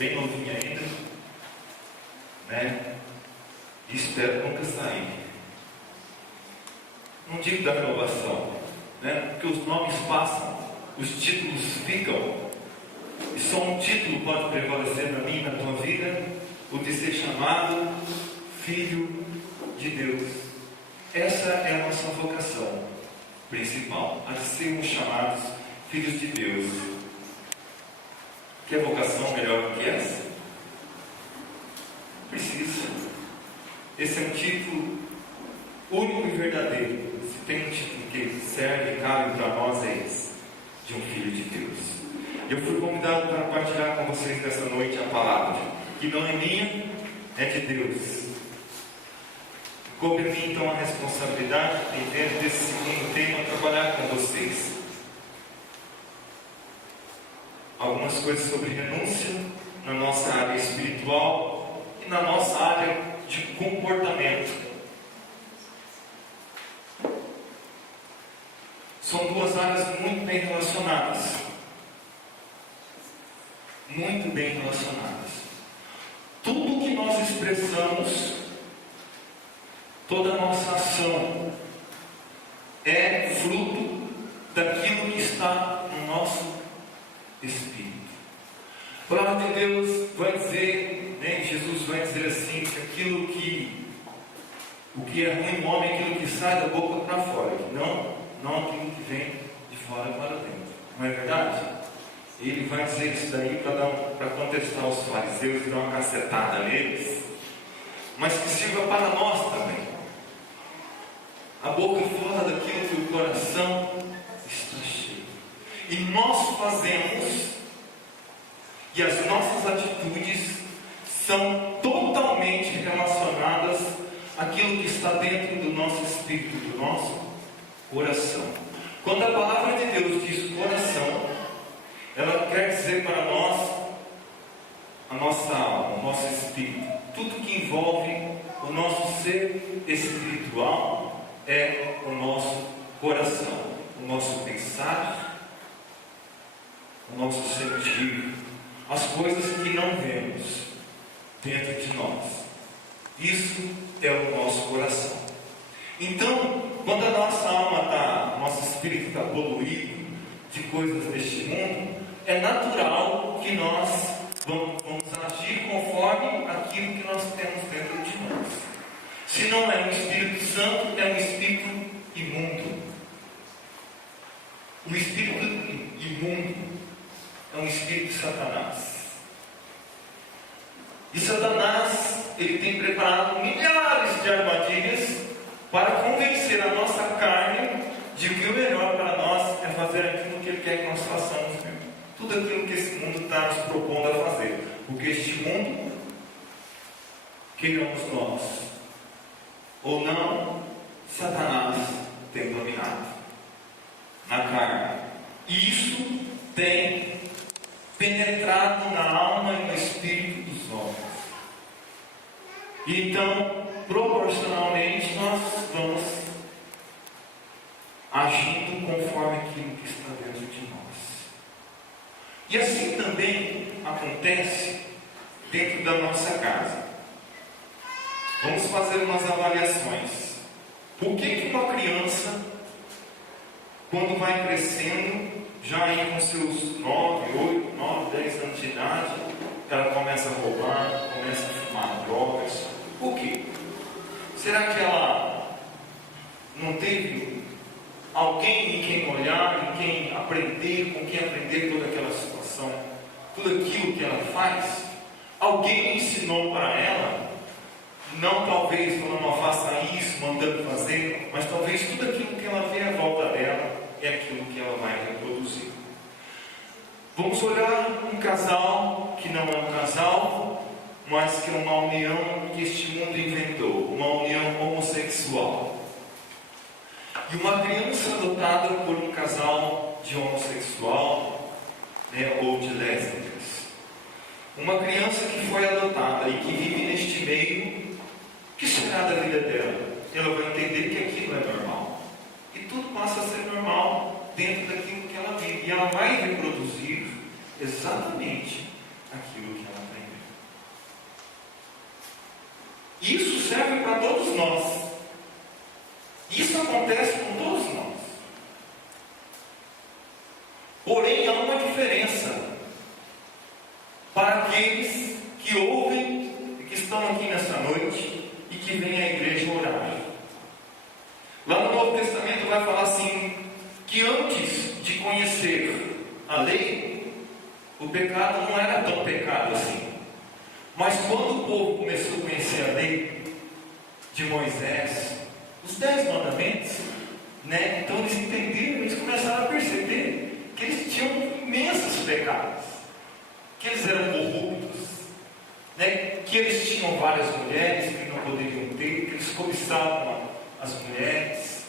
bem novinha ainda, né? E espero nunca sair. Não digo da renovação, né? Porque os nomes passam, os títulos ficam, e só um título pode prevalecer na minha e na tua vida: o de ser chamado Filho de Deus. Essa é a nossa vocação principal, a de sermos chamados filhos de Deus. Quer vocação melhor do que essa? Precisa. Esse é um título único e verdadeiro. Se tem um título que serve e cabe para nós, é esse, de um filho de Deus. Eu fui convidado para partilhar com vocês nessa noite a palavra, que não é minha, é de Deus. Coube a mim então a responsabilidade de, dentro desse segundo tema, trabalhar com vocês algumas coisas sobre renúncia na nossa área espiritual e na nossa área de comportamento. São duas áreas muito bem relacionadas. Muito bem relacionadas. Tudo que nós expressamos, toda a nossa ação, é fruto daquilo que está no nosso Espírito. A palavra de Deus vai dizer, né, Jesus vai dizer assim, que o que é ruim no homem é aquilo que sai da boca para fora, não aquilo que vem de fora para dentro. Não é verdade? Ele vai dizer isso daí para contestar os fariseus e dar uma cacetada neles, mas que sirva para nós também. A boca fala daquilo que o coração está cheio. E nós fazemos, e as nossas atitudes são totalmente relacionadas àquilo que está dentro do nosso espírito, do nosso coração. Quando a palavra de Deus diz coração, ela quer dizer para nós a nossa alma, o nosso espírito. Tudo que envolve o nosso ser espiritual é o nosso coração, o nosso pensar, o nosso sentir, as coisas que não vemos dentro de nós. Isso é o nosso coração. Então, quando a nossa alma nosso espírito está poluído de coisas deste mundo, é natural que nós vamos agir conforme aquilo que nós temos dentro de nós. Se não é um Espírito Santo, é um espírito imundo. O espírito imundo é um espírito de Satanás. E Satanás, ele tem preparado milhares de armadilhas para convencer a nossa carne de que o melhor para nós é fazer aquilo que ele quer que nós façamos mesmo. Tudo aquilo que esse mundo está nos propondo a fazer. Porque este mundo, queiramos nós ou não, Satanás tem dominado na carne. E isso tem penetrado na alma e no espírito dos homens. E então, proporcionalmente, nós vamos agindo conforme aquilo que está dentro de nós. E assim também acontece dentro da nossa casa. Vamos fazer umas avaliações. Por que uma criança, quando vai crescendo, já aí com seus 9, 8, 9, 10 anos de idade, ela começa a roubar, começa a fumar drogas? Por quê? Será que ela não teve alguém em quem olhar, em quem aprender, com quem aprender toda aquela situação, tudo aquilo que ela faz? Alguém ensinou para ela, não talvez falando, não faça isso, mandando fazer, mas talvez tudo aquilo que ela vê à volta dela é aquilo que ela vai reproduzir. Vamos olhar um casal que não é um casal, mas que é uma união que este mundo inventou, uma união homossexual. E uma criança adotada por um casal de homossexual, ou de lésbicas. Uma criança que foi adotada e que vive neste meio, o que será da vida dela? Ela vai entender que aquilo é normal. E tudo passa a ser normal dentro daquilo que ela vive. E ela vai reproduzir exatamente aquilo que ela aprendeu. E isso serve para todos nós. Isso acontece com todos nós. Porém, há uma diferença para aqueles que ouvem e que estão aqui nessa noite e que vêm à igreja orar. Lá no Novo Testamento vai falar assim, que antes de conhecer a lei, o pecado não era tão pecado assim. Mas quando o povo começou a conhecer a lei de Moisés, os 10 mandamentos, então eles entenderam, eles começaram a perceber que eles tinham imensos pecados, que eles eram corruptos, que eles tinham várias mulheres que não poderiam ter, que eles cobiçavam as mulheres,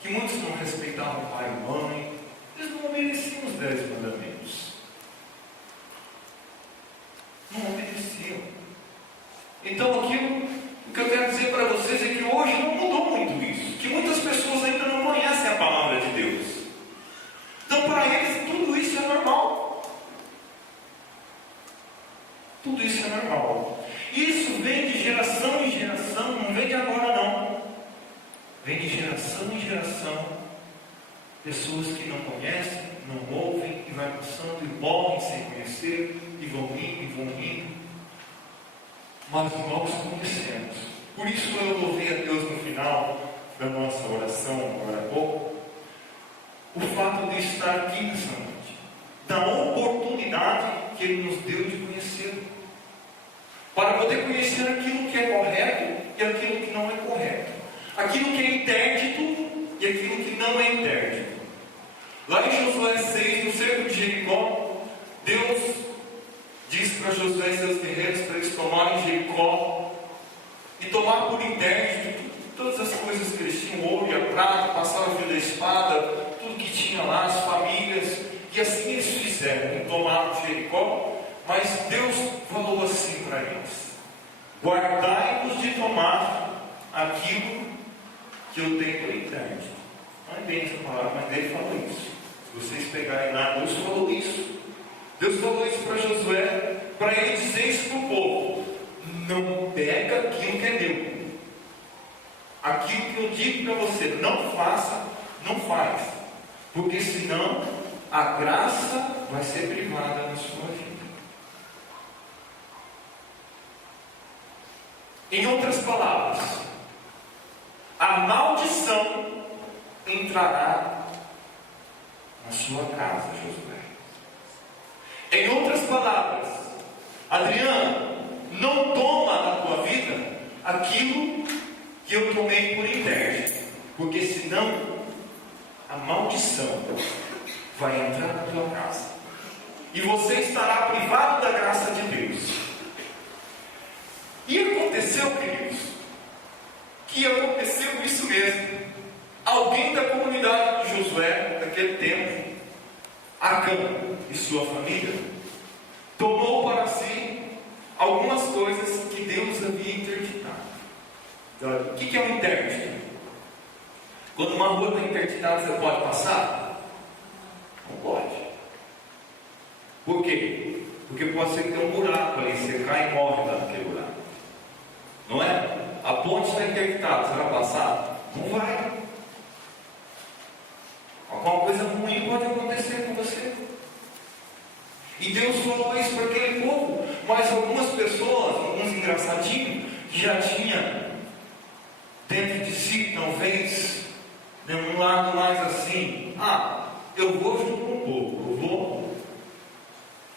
que muitos não respeitavam pai e mãe. Eles não obedeciam os 10 mandamentos. Não obedeciam. Então aquilo, o que eu quero dizer para vocês é que hoje não mudou muito isso, que muitas pessoas ainda não conhecem a palavra de Deus. Então para eles tudo isso é normal. Tudo isso é normal. Isso vem de geração em geração, não vem de agora não. Vem de geração em geração. Pessoas que não conhecem, não ouvem, e vai passando e morrem sem conhecer, e vão indo. Mas nós conhecemos. Por isso eu louvei a Deus no final da nossa oração, agora há pouco, o fato de estar aqui nessa noite, da oportunidade que Ele nos deu de conhecer, para poder conhecer aquilo que é correto e aquilo que não é correto, aquilo que é interdito e aquilo que não é interdito. Lá em Josué 6, no cerco de Jericó, Deus diz para Josué e seus guerreiros para eles tomarem Jericó e tomar por interdito todas as coisas que eles tinham, ouro e a prata, passar o fio da espada, tudo que tinha lá, as famílias, e assim eles fizeram, tomaram Jericó. Mas Deus falou assim para eles: guardai-vos de tomar aquilo que eu tenho por interdito. Não é bem essa palavra, mas Ele falou isso. Se vocês pegarem lá, Deus falou isso. Deus falou isso para Josué, para ele dizer isso para o povo: não pega aquilo que é meu. Aquilo que eu digo para você, não faça, não faz. Porque senão a graça vai ser privada na sua vida. Em outras palavras, a maldição entrará na sua casa, Josué. Em outras palavras, Adriano, não toma na tua vida aquilo que eu tomei por interdito, porque senão a maldição vai entrar na tua casa e você estará privado da graça de Deus. E aconteceu, queridos, que aconteceu isso mesmo. Alguém da comunidade de Josué, daquele tempo, Acã e sua família, tomou para si algumas coisas que Deus havia interditado. O que é um interdito? Quando uma rua está interditada, você pode passar? Não pode. Por quê? Porque pode ser que tenha um buraco ali, você cai e morre lá naquele buraco. Não é? A ponte está interditada, você vai passar? Não vai. Alguma coisa ruim pode acontecer com você. E Deus falou isso para aquele povo. Mas algumas pessoas, alguns engraçadinhos, que já tinha dentro de si, talvez, um lado mais assim: eu vou junto com o povo, eu vou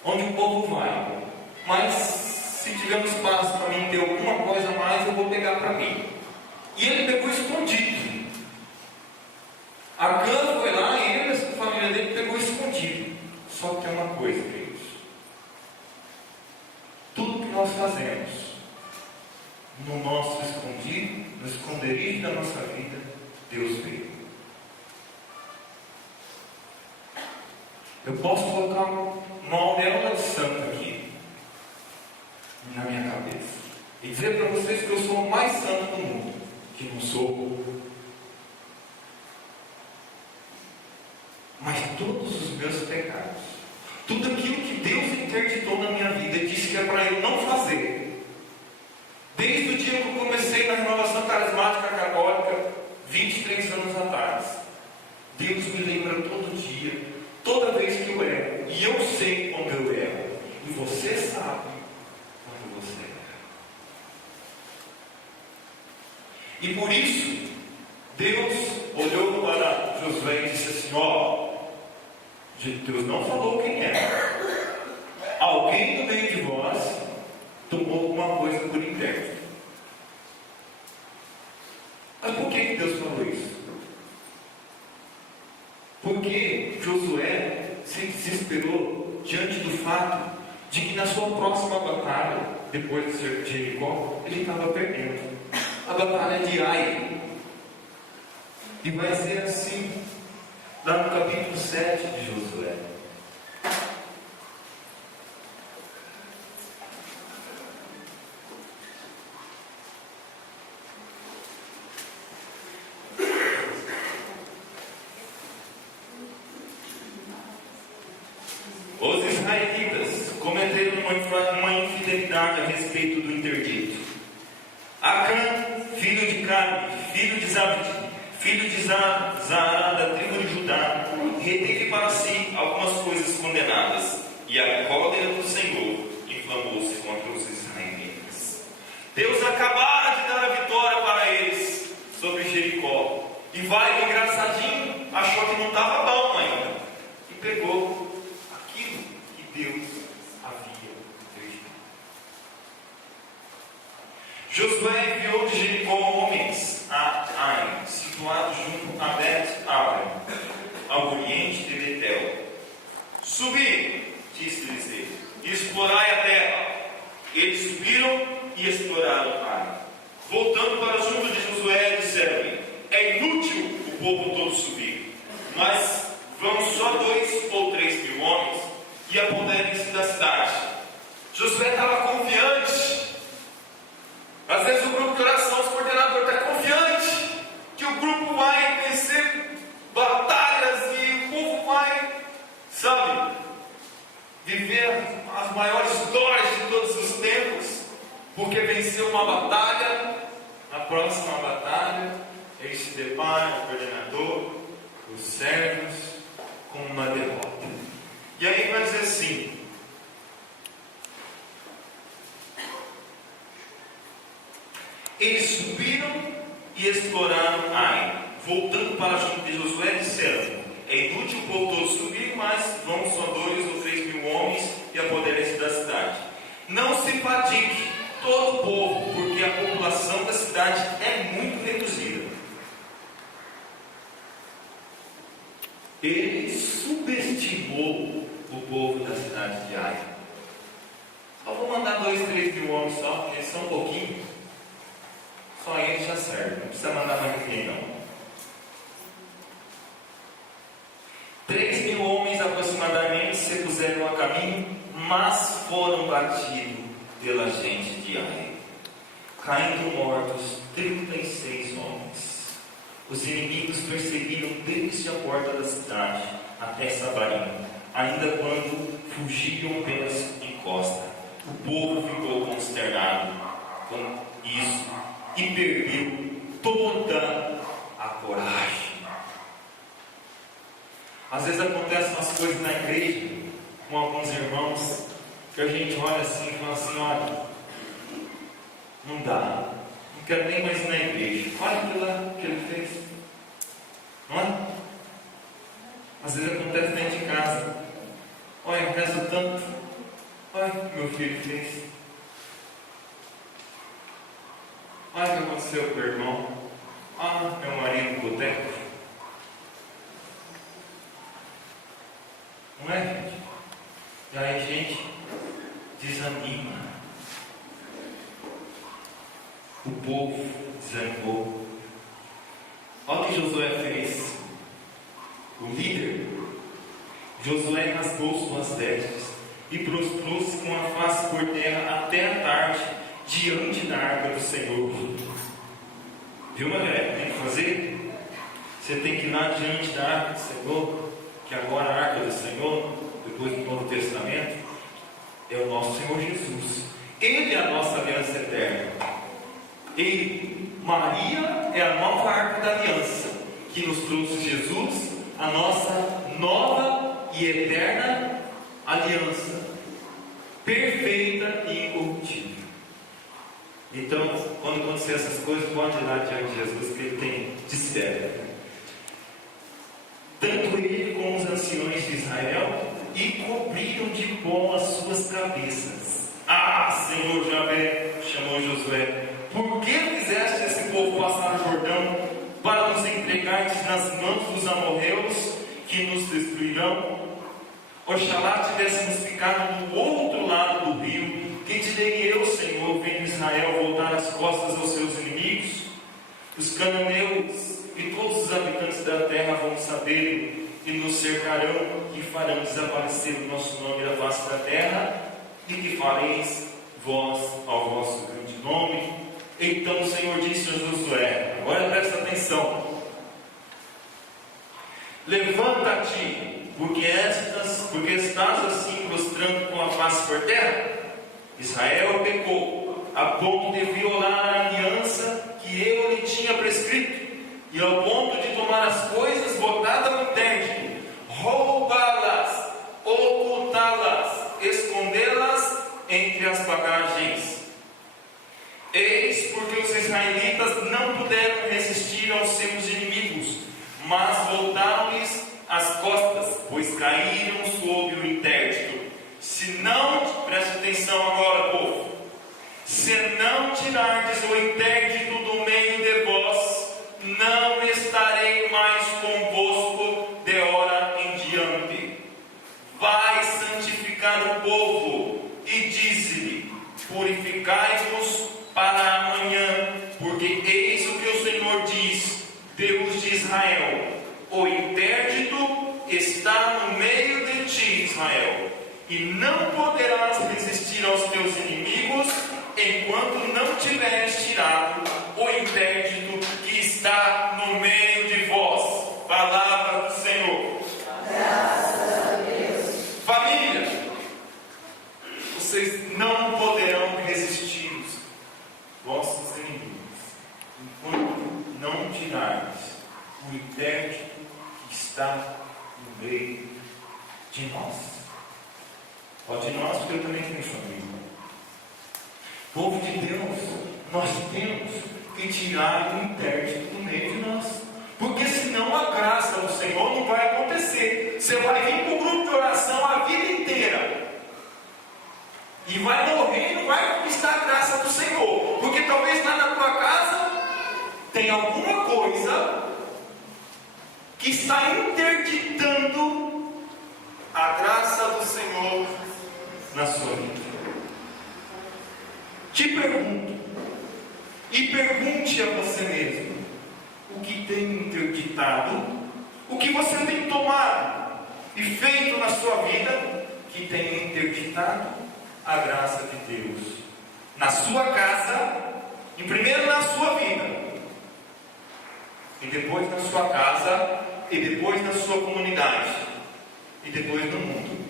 onde o povo vai, mas se tiver um espaço para mim ter alguma coisa a mais, eu vou pegar para mim. E ele pegou escondido. Acã foi lá e ele, a família dele, pegou escondido. Só que tem uma coisa, queridos: tudo que nós fazemos no nosso escondido, no esconderijo da nossa vida, Deus vê. Eu posso colocar uma auréola de santo aqui na minha cabeça e dizer para vocês que eu sou o mais santo do mundo, que não sou. Mas todos os meus pecados, tudo aquilo que Deus interditou na minha vida e disse que é para eu não fazer, desde o dia que eu comecei na renovação carismática católica, 23 anos atrás, Deus me lembra todo dia, toda vez que eu erro, e eu sei quando eu erro, e você sabe quando você erra. E por isso, Deus olhou para Josué e disse assim: ó, Deus não falou quem era. Alguém no meio de vós tomou alguma coisa por intérprete. Mas por que Deus falou isso? Porque Josué se desesperou diante do fato de que na sua próxima batalha, depois de Jericó, ele estava perdendo a batalha de Ai. E vai ser assim lá no capítulo 7 de Josué. Os israelitas cometeram uma infidelidade a respeito do interdito. Acã, filho de Carme, filho de Zabdi, filho de Zara, da tribo de Judá, reteve para si algumas coisas condenadas, e a cólera do Senhor inflamou-se contra os israelitas. Deus acabara de dar a vitória para eles sobre Jericó, e vai engraçadinho, achou que não estava bom ainda, e pegou aquilo que Deus havia feito. Josué enviou de Jericó homens a Ai, situado junto a Bet-Aven, ao oriente de Betel. Subi, disse-lhes ele, e explorai a terra. Eles subiram e exploraram Ai. Voltando para junto de Josué, disseram-lhe: é inútil o povo todo subir, mas vão só 2 ou 3 mil homens e apoderem-se da cidade. Josué estava confiante. Às vezes o grupo de oração, o coordenador está confiante que o grupo vai vencer batalhas e o povo vai, sabe, viver as maiores glórias de todos os tempos, porque venceu uma batalha. Na próxima batalha, ele se depara, o coordenador, os servos, com uma derrota. E aí vai dizer assim: eles subiram e exploraram Ai. Voltando para junto de Josué, disseram: é inútil o povo todo subir, mas vão só 2 ou 3 mil homens e apoderem-se da cidade. Não se fadigue todo o povo, porque a população da cidade é muito reduzida. Ele subestimou o povo da cidade de Ai. Eu vou mandar 2, 3 mil homens só, porque eles são um pouquinho. Só eles já serve, não precisa mandar mais ninguém não. 3 mil homens aproximadamente se puseram a caminho, mas foram batidos pela gente de Ai, caindo mortos 36 homens. Os inimigos perseguiram desde a porta da cidade até Sabarim, ainda quando fugiam pelas encostas. O povo ficou consternado com isso e perdeu toda a coragem. Às vezes acontecem umas coisas na igreja com alguns irmãos que a gente olha assim e fala assim: olha, não dá, não quero nem mais ir na igreja. Olha aquilo lá que ele fez, não é? Às vezes acontece dentro de casa: olha, eu rezo tanto, olha o que meu filho fez, olha o que aconteceu com o irmão, meu marido no boteco. Não é, gente? E aí a gente desanima. o povo desanimou. Olha o que Josué fez. O líder, Josué rasgou suas vestes e prostrou-se com a face por terra até a tarde, diante da arca do Senhor. Viu, Magré? Tem que fazer? Você tem que ir lá diante da arca do Senhor, que agora a arca do Senhor, depois do Novo Testamento, é o nosso Senhor Jesus. Ele é a nossa aliança eterna. Ele, Maria, é a nova arca da aliança, que nos trouxe Jesus, a nossa nova e eterna aliança, perfeita e incorruptível. Então, quando acontecer essas coisas, pode ir lá diante de Jesus, que Ele tem te espera. Tanto ele como os anciões de Israel, e cobriram de pó as suas cabeças. Ah, Senhor Javé, chamou Josué, por que fizeste esse povo passar o Jordão, para nos entregar-te nas mãos dos amorreus, que nos destruirão? Oxalá tivéssemos ficado do outro lado do rio. Que te dei eu, Senhor, vendo Israel voltar as costas aos seus inimigos? Os cananeus e todos os habitantes da terra vão saber, e nos cercarão, e farão desaparecer o nosso nome da face da terra, e que fareis vós ao vosso grande nome. Então o Senhor disse a Josué, agora presta atenção: levanta-te, porque estás assim prostrando com a face por terra. Israel pecou a ponto de violar a aliança que eu lhe tinha prescrito, e ao ponto de tomar as coisas botadas no término, roubá-las, ocultá-las, escondê-las entre as bagagens. Eis porque os israelitas não puderam resistir aos seus inimigos, mas voltaram-lhes as costas, pois caíram sob o interdito. Se não, preste atenção agora, povo, se não tirardes o interdito do meio de vós, não estarei mais convosco de hora em diante. Vai santificar o povo, e dize-lhe, purificai-vos para amanhã, porque eis o que o Senhor diz, Deus de Israel: o interdito está no meio de ti, Israel, e não poderás resistir aos teus inimigos, enquanto não tiveres tirado o interdito que está no meio de vós. Palavra do Senhor. Graças a Deus. Família, vocês não poderão resistir aos vossos inimigos, enquanto não tirardes o interdito que está no meio de nós. Pode nós, porque eu também tenho família. Povo de Deus, nós temos que tirar o interdito do meio de nós, porque senão a graça do Senhor não vai acontecer. Você vai vir para o grupo de oração a vida inteira e vai morrer e não vai conquistar a graça do Senhor, porque talvez lá na tua casa tem alguma coisa que está interditando a graça do Senhor na sua vida. Te pergunto, e pergunte a você mesmo, o que tem interditado, o que você tem tomado e feito na sua vida, que tem interditado a graça de Deus na sua casa, e primeiro na sua vida, e depois na sua casa, e depois na sua comunidade, e depois no mundo.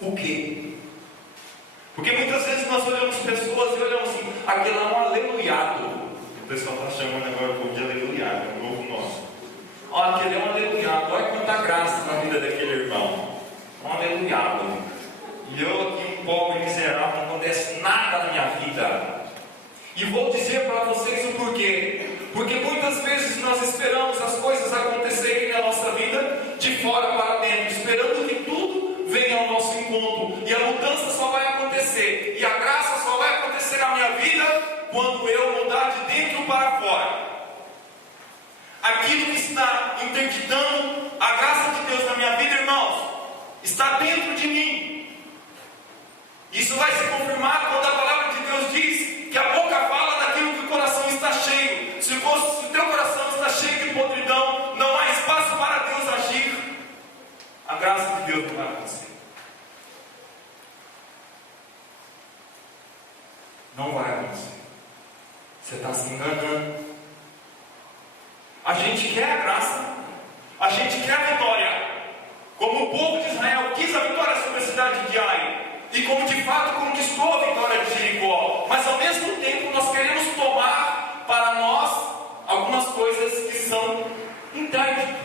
O que? Porque muitas vezes nós olhamos pessoas e olhamos assim, aquele é um aleluiado. O pessoal está chamando agora o povo de aleluiado, é um novo nosso. Olha, aquele é um aleluiado, olha quanta graça na vida daquele irmão. Um aleluiado. E eu aqui, um pobre miserável, não acontece nada na minha vida. E vou dizer para vocês o porquê. Porque muitas vezes nós esperamos as coisas acontecerem na nossa vida de fora para dentro, esperando que tudo venha ao nosso encontro, e a mudança só vai acontecer, e a graça só vai acontecer na minha vida quando eu mudar de dentro para fora. Aquilo que está interditando a graça de Deus na minha vida, irmãos, está dentro de mim. Isso vai se confirmar quando a palavra de Deus diz que a boca fala Não vai acontecer. Você está se enganando. A gente quer a graça. A gente quer a vitória. Como o povo de Israel quis a vitória sobre a cidade de Ai. E como de fato conquistou a vitória de Jericó. Mas ao mesmo tempo nós queremos tomar para nós algumas coisas que são internas.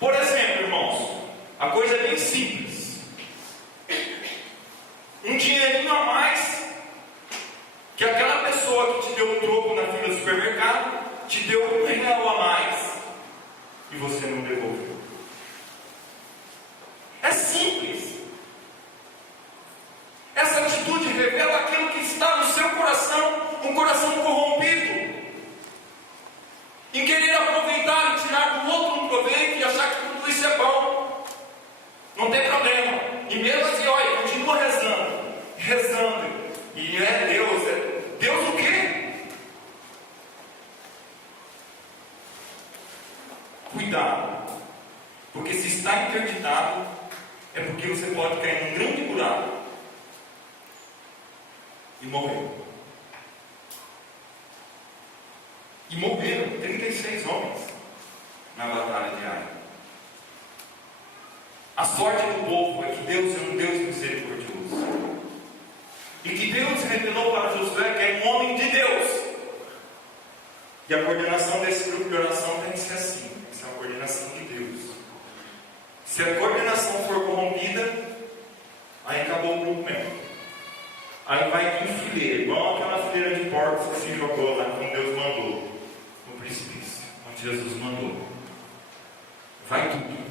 Por exemplo, irmãos, a coisa é bem simples. Um dinheirinho a mais que aquela pessoa que te deu um troco na fila do supermercado te deu R$1 a mais e você não devolveu. É simples. Essa atitude revela aquilo que está no seu coração, um coração corrompido, em querer aproveitar e tirar do outro um proveito e achar que tudo isso é bom. Não tem problema. E mesmo assim, olha, continua rezando. E é Deus. Deus o quê? Cuidado. Porque se está interditado, é porque você pode cair num grande buraco e morrer. E morreram 36 homens na batalha de Ai. A sorte do povo é que Deus é um Deus misericordioso. E que Deus revelou para Josué que é um homem de Deus. E a coordenação desse grupo de oração tem que ser assim. Tem que ser uma coordenação de Deus. Se a coordenação for corrompida, aí acabou o grupo mesmo. Aí vai em fileira, igual aquela fileira de porcos que se jogou lá quando Deus mandou. No precipício, onde Jesus mandou. Vai tudo.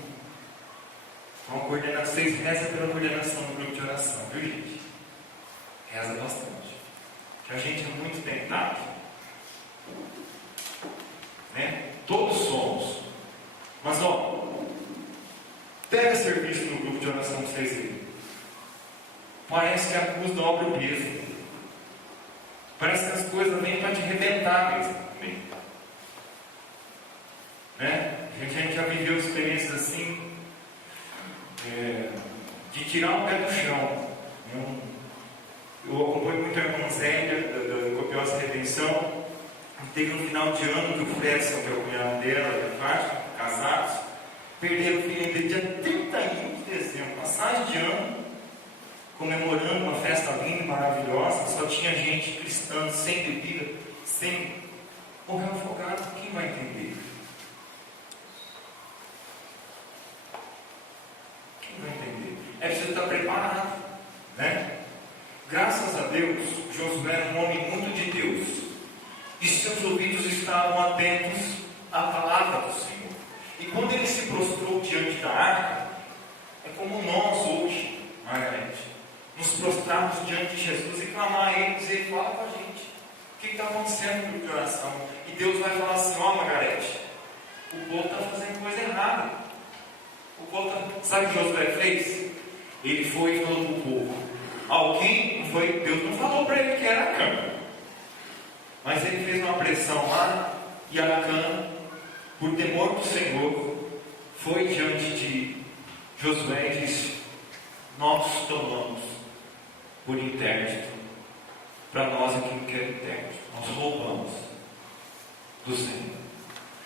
Então, vocês rezam pela coordenação do grupo de oração, viu, gente? Reza bastante. Que a gente é muito tentado. Né? Todos somos. Mas, pega serviço no grupo de oração que vocês têm. Parece que a cruz dobra o peso. Parece que as coisas vêm para te arrebentar mesmo. Né? A gente já viveu experiências assim, de tirar o pé do chão. Eu acompanho muito a irmã Zélia, da Copiosa Redenção. Teve um final de ano que o Fredson, que é o cunhado dela, casados, perderam o filho dele dia 31 de dezembro, passagem de ano, comemorando uma festa linda e maravilhosa. Só tinha gente cristã, sem bebida, sem. Morreu afogado. Quem vai entender? Quem vai entender? É preciso estar preparado, né? Graças a Deus, Josué era um homem muito de Deus. E seus ouvidos estavam atentos à palavra do Senhor. E quando ele se prostrou diante da arca, é como nós hoje, Margarete, nos prostrarmos diante de Jesus e clamar a Ele, dizer: fala com a gente, o que está acontecendo no grupo de oração? E Deus vai falar assim: Margarete, o povo está fazendo coisa errada. O povo sabe o que Josué fez? Ele foi e falou para o povo. Deus não falou para ele que era Acã. Mas ele fez uma pressão lá, e Acã, por temor do Senhor, foi diante de Josué e disse: nós tomamos por interdito para nós aquilo que é interdito. Nós roubamos do Senhor.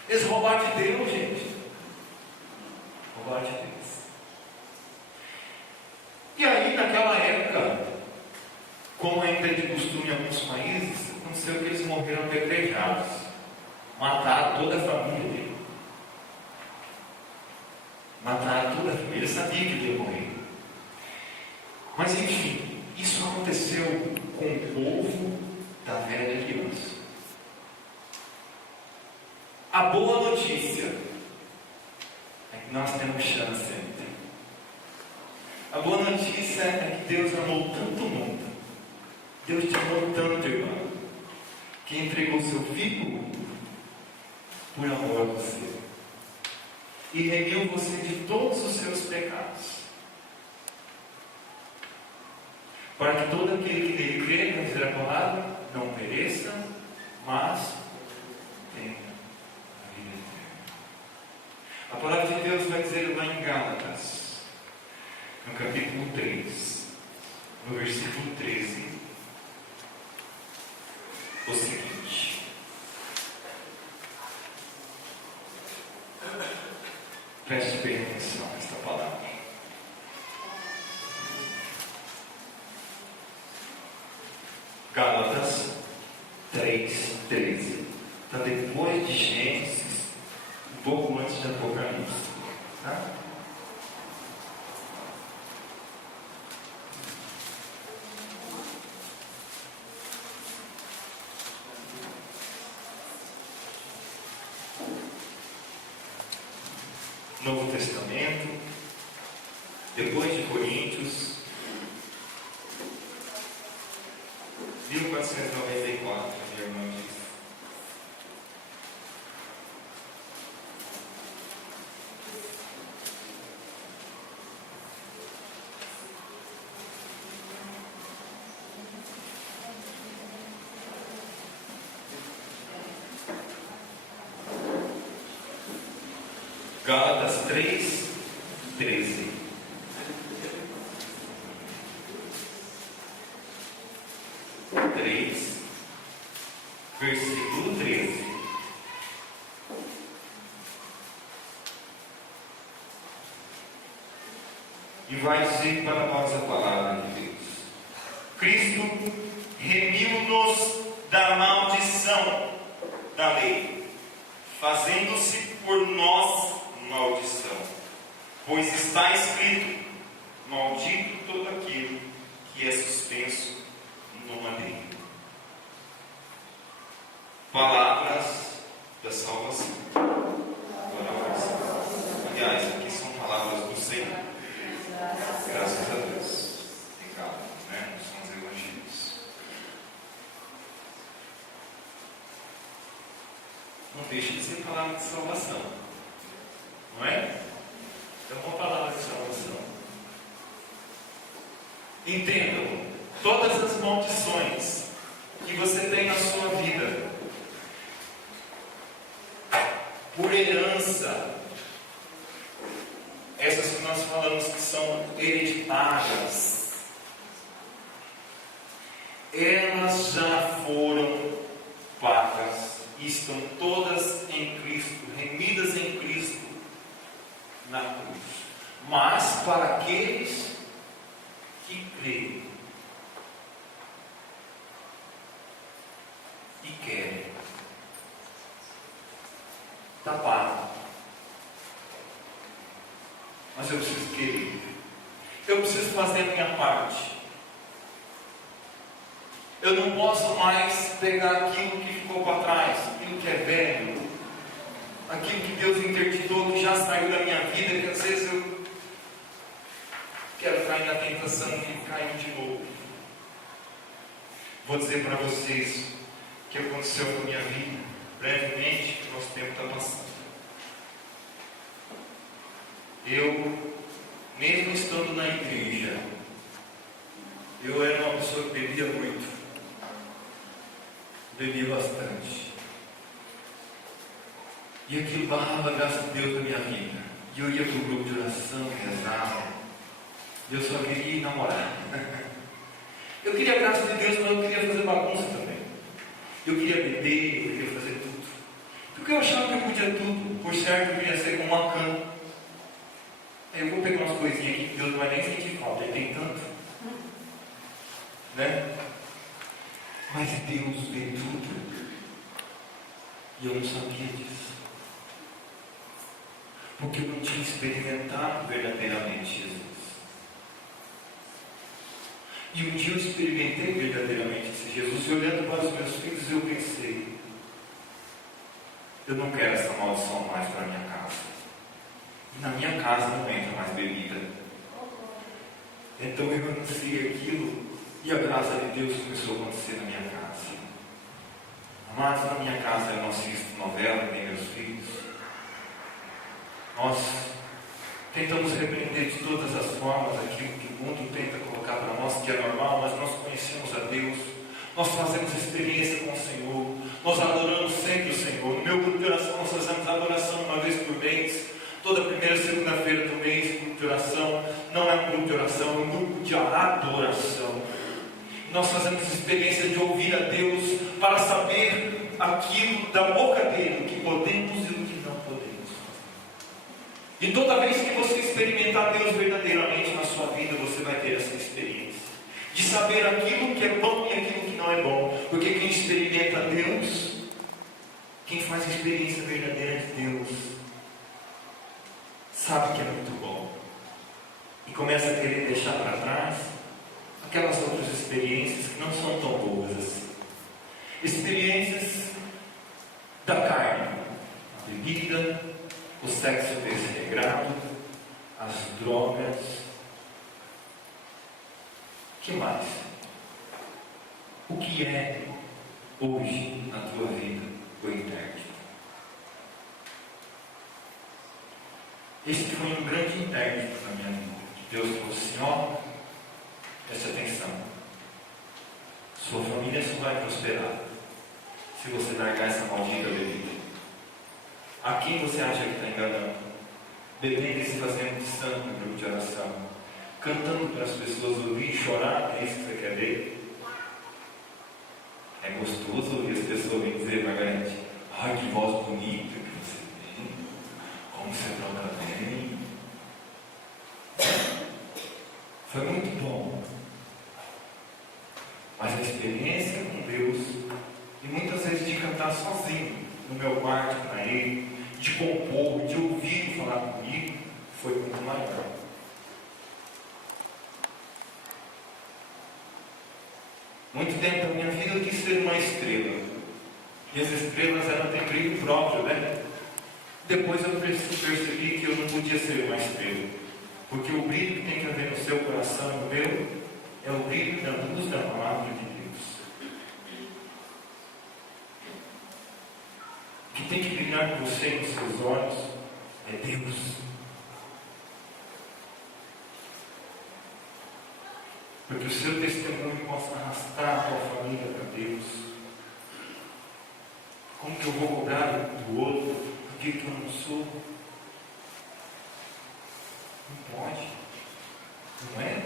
Eles roubaram de Deus, gente. Roubaram de Deus. E aí, naquela época, como ainda é de costume em alguns países, aconteceu que eles morreram apedrejados. Mataram toda a família dele. Mataram toda a família. Ele sabia que ele ia morrer. Mas enfim, isso aconteceu com o povo da velha aliança. A boa notícia é que nós temos chance ainda. A boa notícia é que Deus amou tanto o mundo. Deus te amou tanto, irmão, que entregou seu filho por amor a você. E remiu você de todos os seus pecados. Para que todo aquele que nele crê, vai dizer a palavra, não pereça, mas tenha a vida eterna. A palavra de Deus vai dizer lá em Gálatas, no capítulo 3, no versículo 13, Gálatas 3:13. Está depois de Gênesis, um pouco antes de Apocalipse. Tá? Novo Testamento, depois de Coríntios, 1494, minha irmã diz. Gálatas 3:13. Versículo 13. E vai dizer para nós a palavra de Deus: Cristo remiu-nos da maldição da lei, fazendo-se por nós maldição, pois está escrito: maldito todo aquele que é suspenso no madeiro. Palavras da salvação. Aliás, aqui são palavras do Senhor. Graças a Deus. Obrigado, né? São os evangelhos. Não deixe de ser palavra de salvação. Não é? É uma palavra de salvação. Entendam, todas as maldições que você tem na sua vida, por herança, essas que nós falamos que são hereditárias, elas já foram pagas e estão todas em Cristo, remidas em Cristo na cruz. Mas para aqueles que creem e querem, está pago. Mas eu preciso querer. Eu preciso fazer a minha parte. Eu não posso mais pegar aquilo que ficou para trás, aquilo que é velho, aquilo que Deus interditou, que já saiu da minha vida, que às vezes eu quero cair na tentação de cair de novo. Vou dizer para vocês o que aconteceu com a minha vida, brevemente, que o nosso tempo está passando. Eu, mesmo estando na igreja, eu era uma pessoa que bebia muito. Bebia bastante. E aquilo barrava a graça de Deus na minha vida. E eu ia para o grupo de oração, rezava. Eu só queria namorar. Eu queria a graça de Deus, mas eu queria fazer bagunça também. Eu queria beber, eu queria fazer tudo. Porque eu achava que eu podia tudo. Por certo, eu queria ser como uma cana. Eu vou pegar umas coisinhas aqui que Deus não vai nem sentir falta. Ele tem tanto. Né? Mas Deus vê tudo. E eu não sabia disso. Porque eu não tinha experimentado verdadeiramente Jesus. E um dia eu experimentei verdadeiramente esse Jesus. E olhando para os meus filhos, eu pensei: eu não quero essa maldição mais para a minha casa. E na minha casa não entra mais bebida. Então eu anunciei aquilo. E a graça de Deus começou a acontecer na minha casa. Mas na minha casa eu não assisto novela, nem meus filhos. Nós tentamos repreender de todas as formas aquilo que o mundo tenta colocar para nós, que é normal, mas nós conhecemos a Deus. Nós fazemos experiência com o Senhor. Nós adoramos sempre o Senhor. No meu grupo de oração nós fazemos adoração uma vez por mês. Toda primeira segunda-feira do mês, grupo de oração. Não é um grupo de oração, é um grupo de adoração. Nós fazemos experiência de ouvir a Deus para saber aquilo da boca dele, o que podemos e o que não podemos. E toda vez que você experimentar Deus verdadeiramente na sua vida, você vai ter essa experiência de saber aquilo que é bom e aquilo que não é bom. experimenta Deus, quem faz experiência verdadeira de Deus, sabe que é muito bom. E começa a querer deixar para trás aquelas outras experiências que não são tão boas assim. Experiências da carne, a bebida, o sexo desregrado, as drogas. O que mais? O que é hoje na tua vida o intérprete? Este foi um grande intérprete na minha vida. Deus falou assim: ó, preste atenção. Sua família só vai prosperar se você largar essa maldita bebida. A quem você acha que está enganando? Bebendo e se fazendo de santo no grupo de oração, cantando para as pessoas ouvir e chorar. É isso que você quer ver? É gostoso ouvir as pessoas me dizer, Margarete: ai, que voz bonita que você tem, como você toca bem. Foi muito bom. Mas a experiência com Deus, e muitas vezes de cantar sozinho no meu quarto com Ele, de compor, de ouvir falar comigo, foi muito maior. Muito tempo da minha vida eu quis ser uma estrela, e as estrelas eram ter brilho próprio, né? Depois eu percebi que eu não podia ser uma estrela, porque o brilho que tem que haver no seu coração, no meu, é o brilho da luz da palavra de Deus. O que tem que brilhar com você nos seus olhos é Deus. Porque o seu testemunho possa arrastar a tua família para Deus. Como que eu vou cobrar do outro aquilo que eu não sou? Não pode. Não é?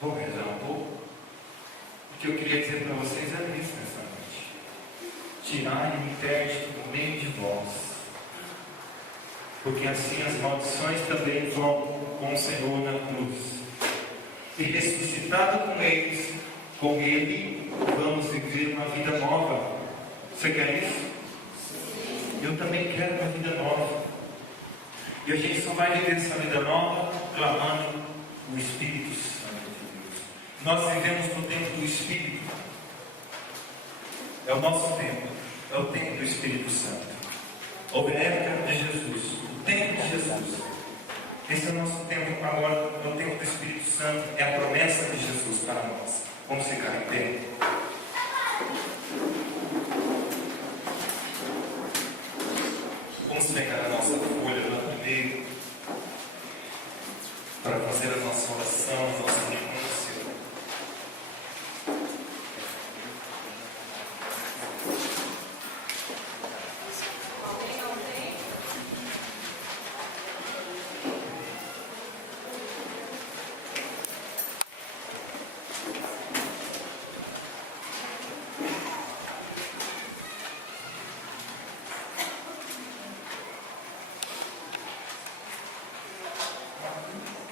Vamos rezar um pouco? O que eu queria dizer para vocês é isso nessa noite. Tirai o intérprete do meio de vós, porque assim as maldições também vão com o Senhor na cruz. E ressuscitado com Ele, vamos viver uma vida nova. Você quer isso? Eu também quero uma vida nova. E a gente só vai viver essa vida nova clamando o Espírito Santo de Deus. Nós vivemos no tempo do Espírito. É o nosso tempo. É o tempo do Espírito Santo. Houve a época de Jesus. O tempo de Jesus. Esse é o nosso tempo agora. É o tempo do Espírito Santo. É a promessa de Jesus para nós. Vamos ficar em pé. Vamos pegar a nossa folha lá primeiro para fazer a nossa oração, a nossa renúncia.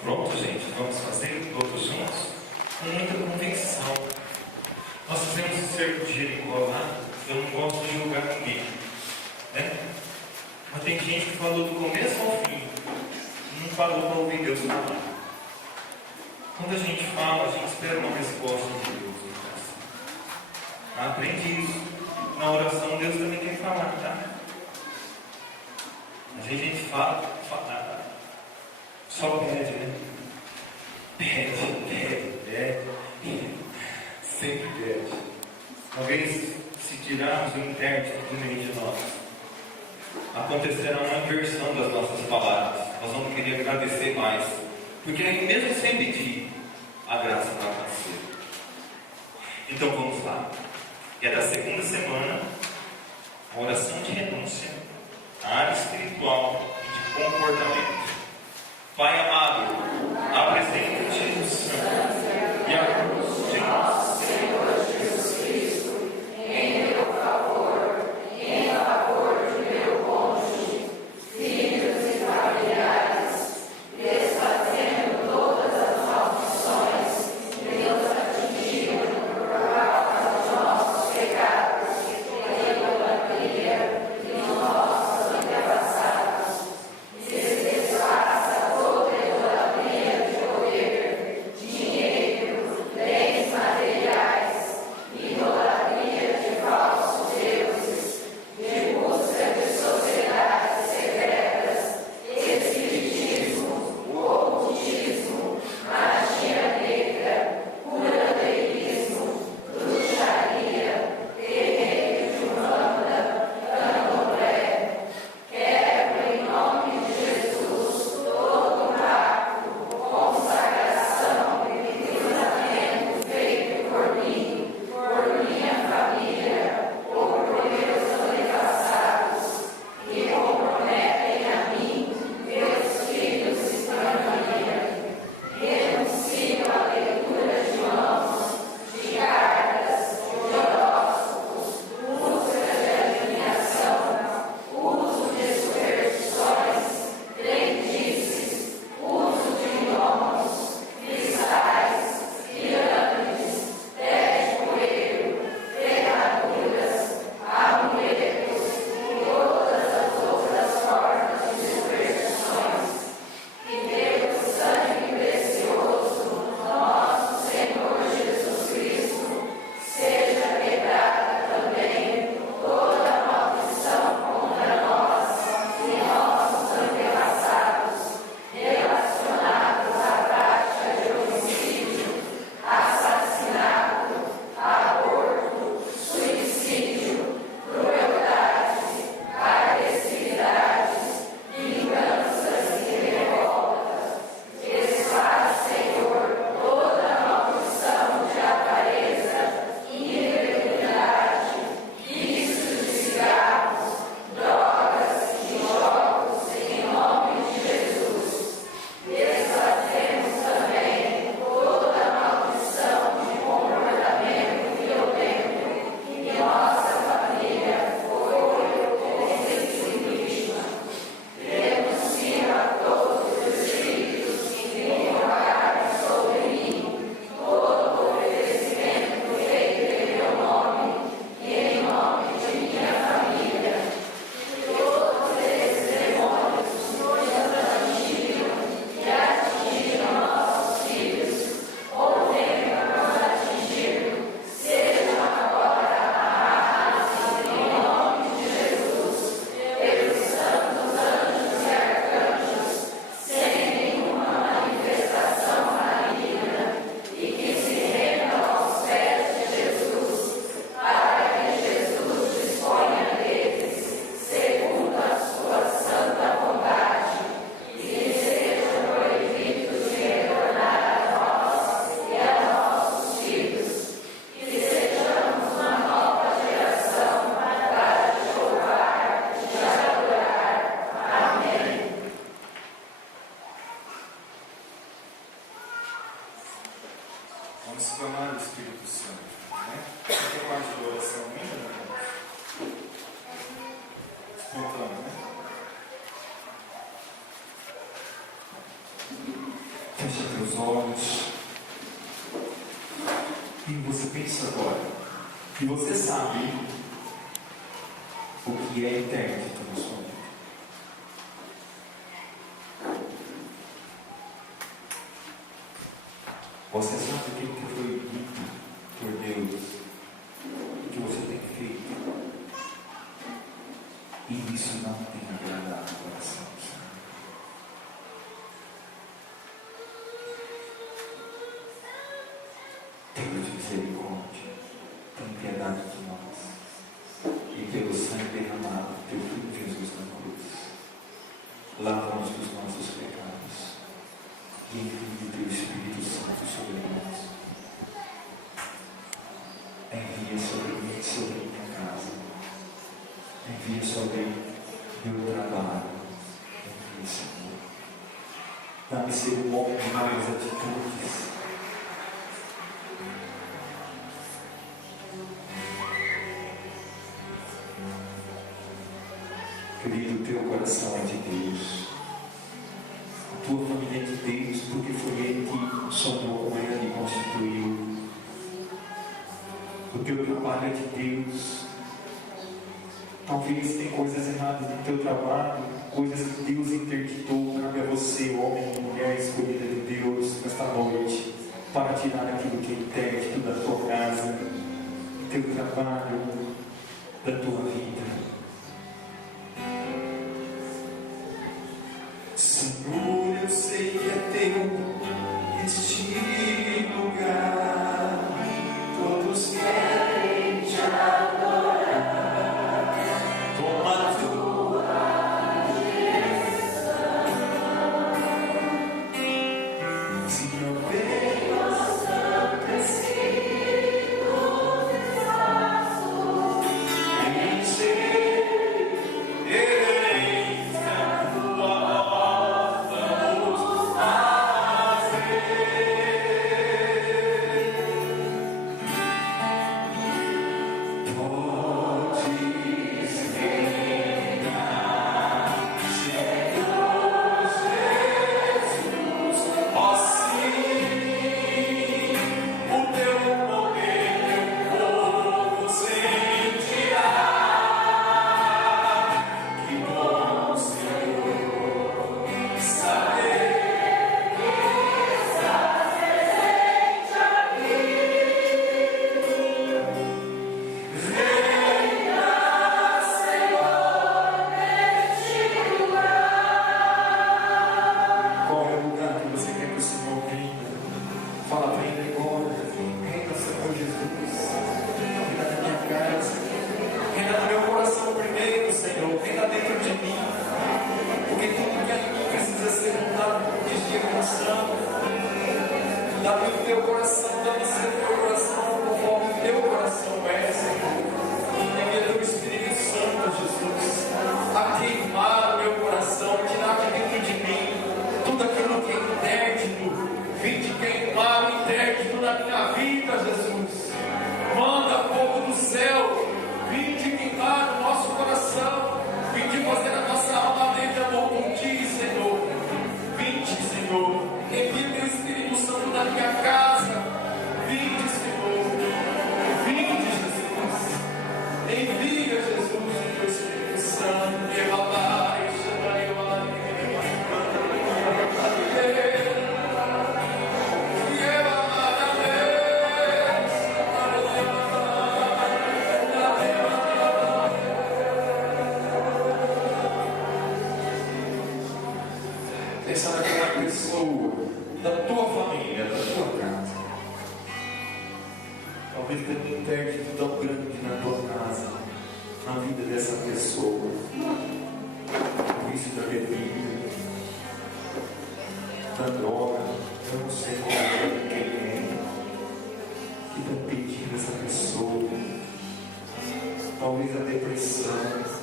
Pronto, gente, vamos fazer todos juntos com muita convicção. Nós fizemos o cerco de Jericó lá. Eu não gosto de julgar ninguém, né? Mas tem gente que falou do começo ao fim, não falou para ouvir Deus falar. Quando a gente fala, a gente espera uma resposta de Deus no coração. Aprende isso. Na oração, Deus também quer falar, tá? Às vezes a gente fala. Só pede, né? Pede. Sempre pede. Talvez, se tirarmos o intérprete do meio de nós, acontecerá uma inversão das nossas palavras. Nós vamos querer agradecer mais. Porque aí mesmo sem pedir, a graça vai acontecer. Então vamos lá. É da segunda semana, a oração de renúncia, a área espiritual e de comportamento. Pai amado, apresenta-te o santo e a cruz de nosso Senhor Jesus Cristo, em meu favor, em favor de meu cônjuge, filhos e familiares, desfazendo todas as maldições que nos atingiram por E você pensa agora, e você sabe o que é interdito na sua vida. Você sabe o que foi dito por Deus, o que você tem feito, e isso não tem agradado o coração do Senhor. Tenha de misericórdia, tem piedade de nós, e pelo sangue derramado do teu Filho Jesus na cruz, lava-nos dos nossos pecados, e envie o teu Espírito Santo sobre nós. Envia sobre mim, sobre minha casa, envia sobre meu trabalho, envia, Senhor. Dá-me ser um bom de mais atitudes. Querido, o teu coração é de Deus. A tua família é de Deus, porque foi Ele que sonhou com Ele e constituiu. O teu trabalho é de Deus. Talvez tem coisas erradas no teu trabalho, coisas que Deus interditou. Cabe a você, homem e mulher escolhida de Deus, nesta noite, para tirar aquilo que é interdito da tua casa, do teu trabalho, da tua vida. Senhor, eu sei que é teu este lugar. Todos querem te adorar. Toma a tua direção. Se não vem o Santo Espírito de faço, em ser herente a tua voz vamos fazer. Dá-me o teu coração, dá-me ser o teu coração, conforme o teu coração é, Senhor. Envia teu Espírito Santo, Jesus, a queimar o meu coração, tirar de dentro de mim tudo aquilo que é interdito. Vim te queimar o interdito na minha vida, Jesus. Manda fogo do céu, vim te queimar o nosso coração, vim te fazer a nossa alma mente amor por ti, Senhor. Vinde, Senhor. Envia teu Espírito Santo na minha casa. Vinde, Senhor. Vinde, Jesus. Envia, Jesus, o teu Espírito Santo. Pensa naquela pessoa da tua família, da tua casa. Talvez tenha um interdito tão grande na tua casa, na vida dessa pessoa. O vício da bebida, da droga, eu não sei qual é, quem é, que está pedindo essa pessoa. Talvez a depressão.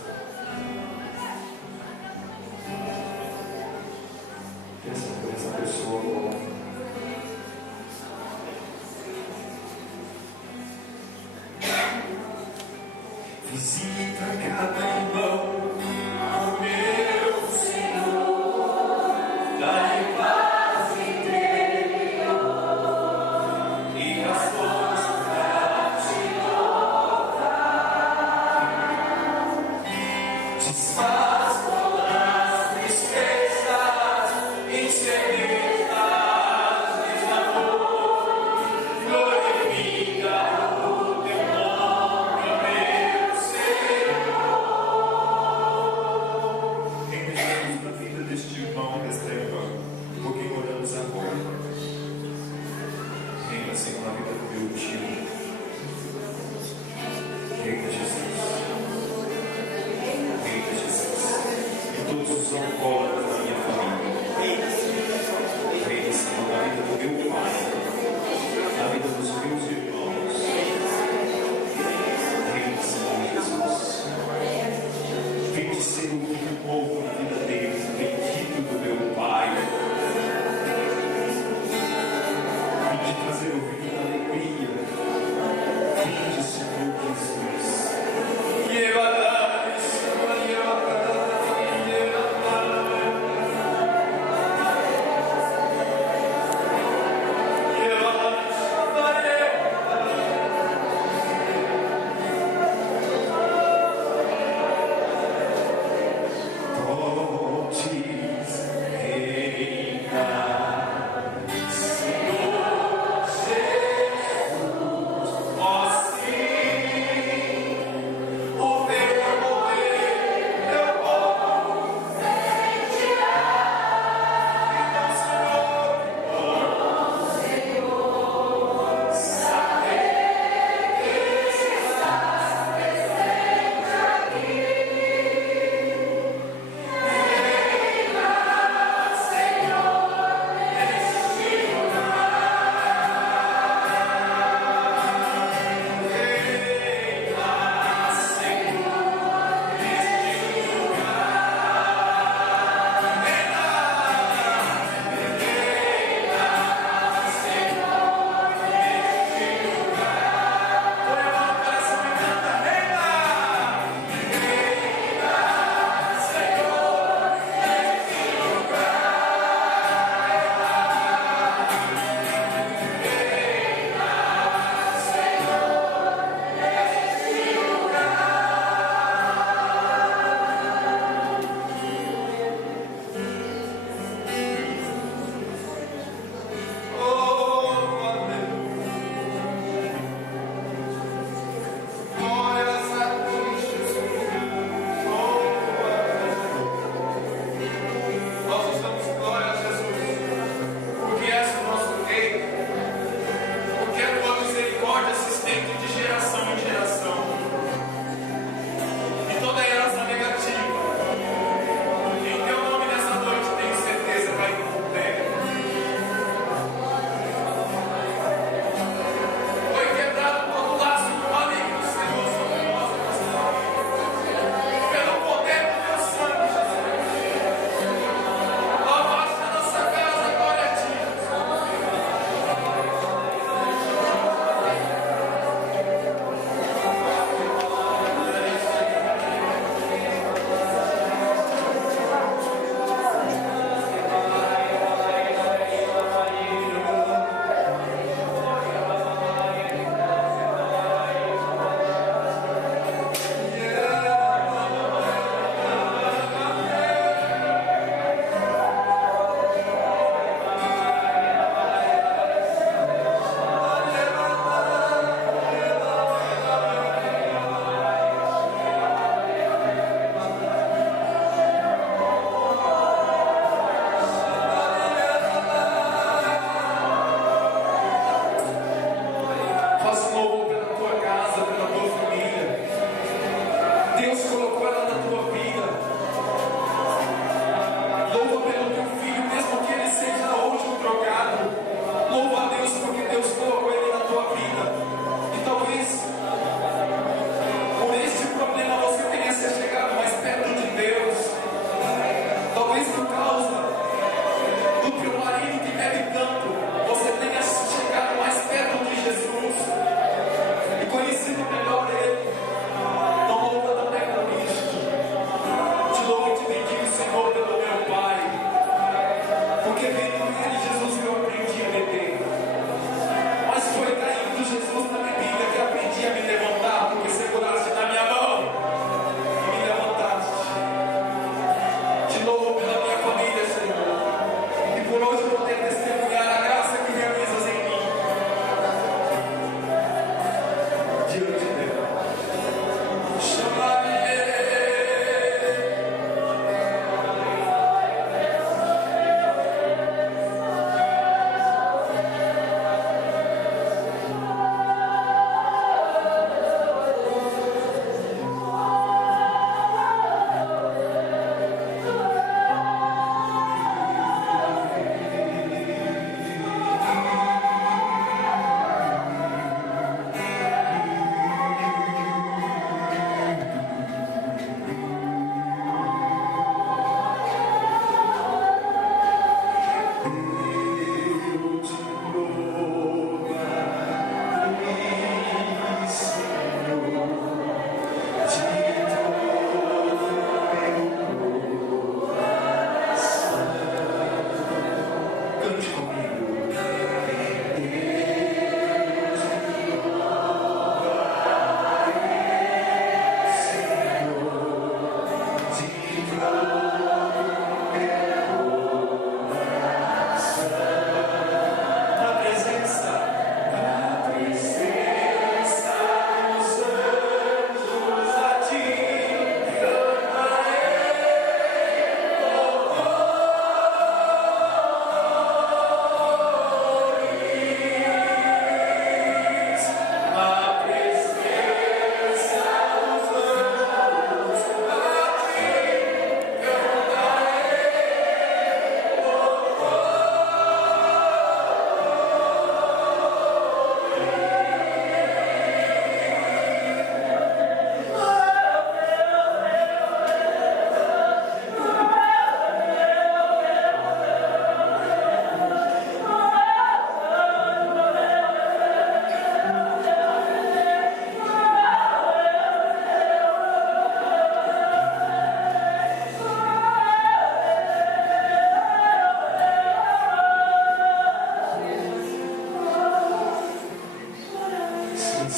Pensa por essa pessoa agora. Visita cada irmão, ó meu Senhor, dai paz interior e as forças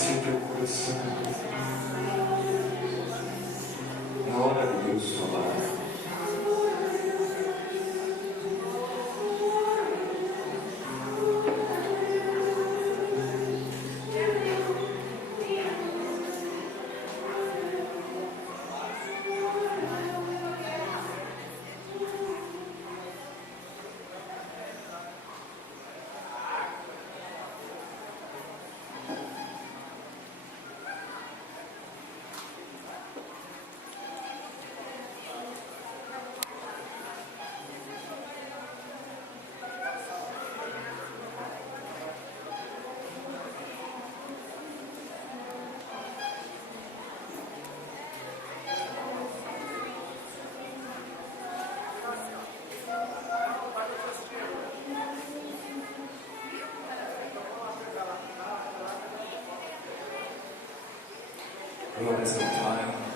conhecer teu coração. Na hora de Deus falar. Glórias ao Pai,